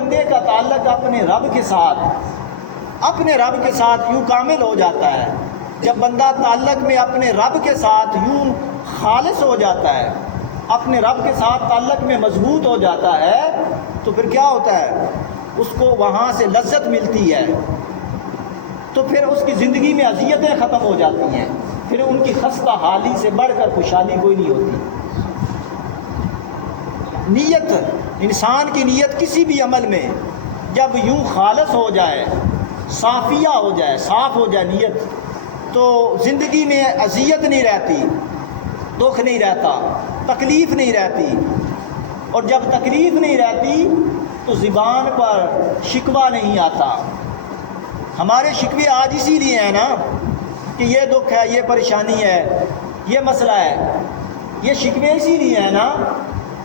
بندے کا تعلق اپنے رب کے ساتھ یوں کامل ہو جاتا ہے، جب بندہ تعلق میں اپنے رب کے ساتھ یوں خالص ہو جاتا ہے، اپنے رب کے ساتھ تعلق میں مضبوط ہو جاتا ہے، تو پھر کیا ہوتا ہے؟ اس کو وہاں سے لذت ملتی ہے، تو پھر اس کی زندگی میں اذیتیں ختم ہو جاتی ہیں، پھر ان کی خستہ حالی سے بڑھ کر خوشحالی کوئی نہیں ہوتی۔ نیت، انسان کی نیت کسی بھی عمل میں جب یوں خالص ہو جائے، صافیہ ہو جائے، صاف ہو جائے نیت، تو زندگی میں اذیت نہیں رہتی، دکھ نہیں رہتا، تکلیف نہیں رہتی، اور جب تکلیف نہیں رہتی تو زبان پر شکوہ نہیں آتا۔ ہمارے شکوے آج اسی لیے ہیں نا کہ یہ دکھ ہے، یہ پریشانی ہے، یہ مسئلہ ہے، یہ شکوے اسی لیے ہیں نا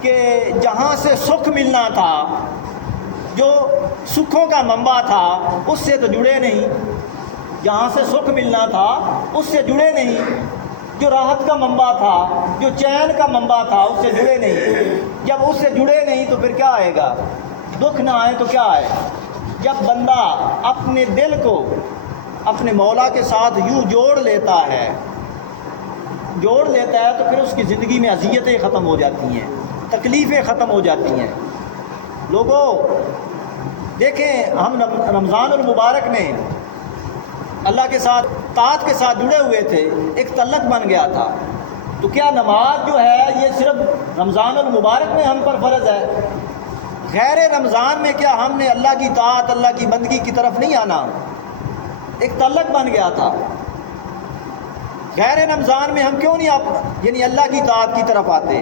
کہ جہاں سے سکھ ملنا تھا، جو سکھوں کا منبع تھا، اس سے تو جڑے نہیں، جہاں سے سکھ ملنا تھا اس سے جڑے نہیں، جو راحت کا منبع تھا، جو چین کا منبع تھا، اس سے جڑے نہیں۔ جب اس سے جڑے نہیں تو پھر کیا آئے گا؟ دکھ نہ آئے تو کیا آئے؟ جب بندہ اپنے دل کو اپنے مولا کے ساتھ یوں جوڑ لیتا ہے تو پھر اس کی زندگی میں اذیتیں ختم ہو جاتی ہیں، تکلیفیں ختم ہو جاتی ہیں۔ لوگوں دیکھیں، ہم رمضان المبارک میں اللہ کے ساتھ، طاعت کے ساتھ جڑے ہوئے تھے، ایک تعلق بن گیا تھا، تو کیا نماز جو ہے یہ صرف رمضان المبارک میں ہم پر فرض ہے؟ غیر رمضان میں کیا ہم نے اللہ کی طاعت، اللہ کی بندگی کی طرف نہیں آنا؟ ایک تعلق بن گیا تھا۔ غیر رمضان میں ہم کیوں نہیں یعنی اللہ کی طاعت کی طرف آتے؟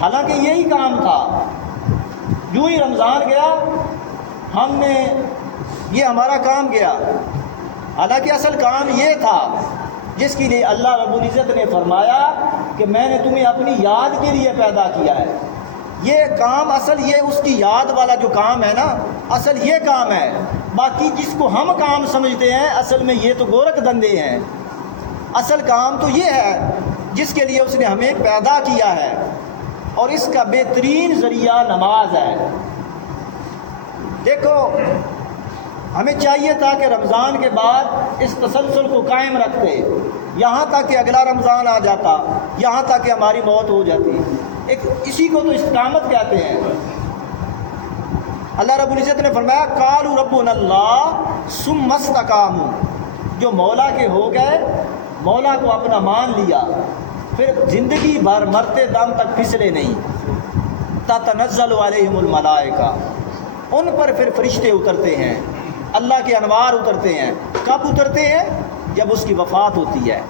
حالانکہ یہی کام تھا، یوں ہی رمضان گیا، ہم نے یہ ہمارا کام گیا، حالانکہ اصل کام یہ تھا جس کے لیے اللہ رب العزت نے فرمایا کہ میں نے تمہیں اپنی یاد کے لیے پیدا کیا ہے۔ یہ کام اصل یہ اس کی یاد والا جو کام ہے نا، اصل یہ کام ہے۔ باقی جس کو ہم کام سمجھتے ہیں، اصل میں یہ تو گورکھ دھندے ہیں۔ اصل کام تو یہ ہے جس کے لیے اس نے ہمیں پیدا کیا ہے، اور اس کا بہترین ذریعہ نماز ہے۔ دیکھو، ہمیں چاہیے تھا کہ رمضان کے بعد اس تسلسل کو قائم رکھتے، یہاں تک کہ اگلا رمضان آ جاتا، یہاں تک کہ ہماری موت ہو جاتی۔ اسی کو تو استقامت کہتے ہیں۔ اللہ رب العزت نے فرمایا قالوا ربنا اللہ ثم استقاموا، جو مولا کے ہو گئے، مولا کو اپنا مان لیا، پھر زندگی بھر مرتے دم تک پھسلے نہیں۔ تتنزل علیہم الملائکہ، ان پر پھر فرشتے اترتے ہیں، اللہ کے انوار اترتے ہیں۔ کب اترتے ہیں؟ جب اس کی وفات ہوتی ہے۔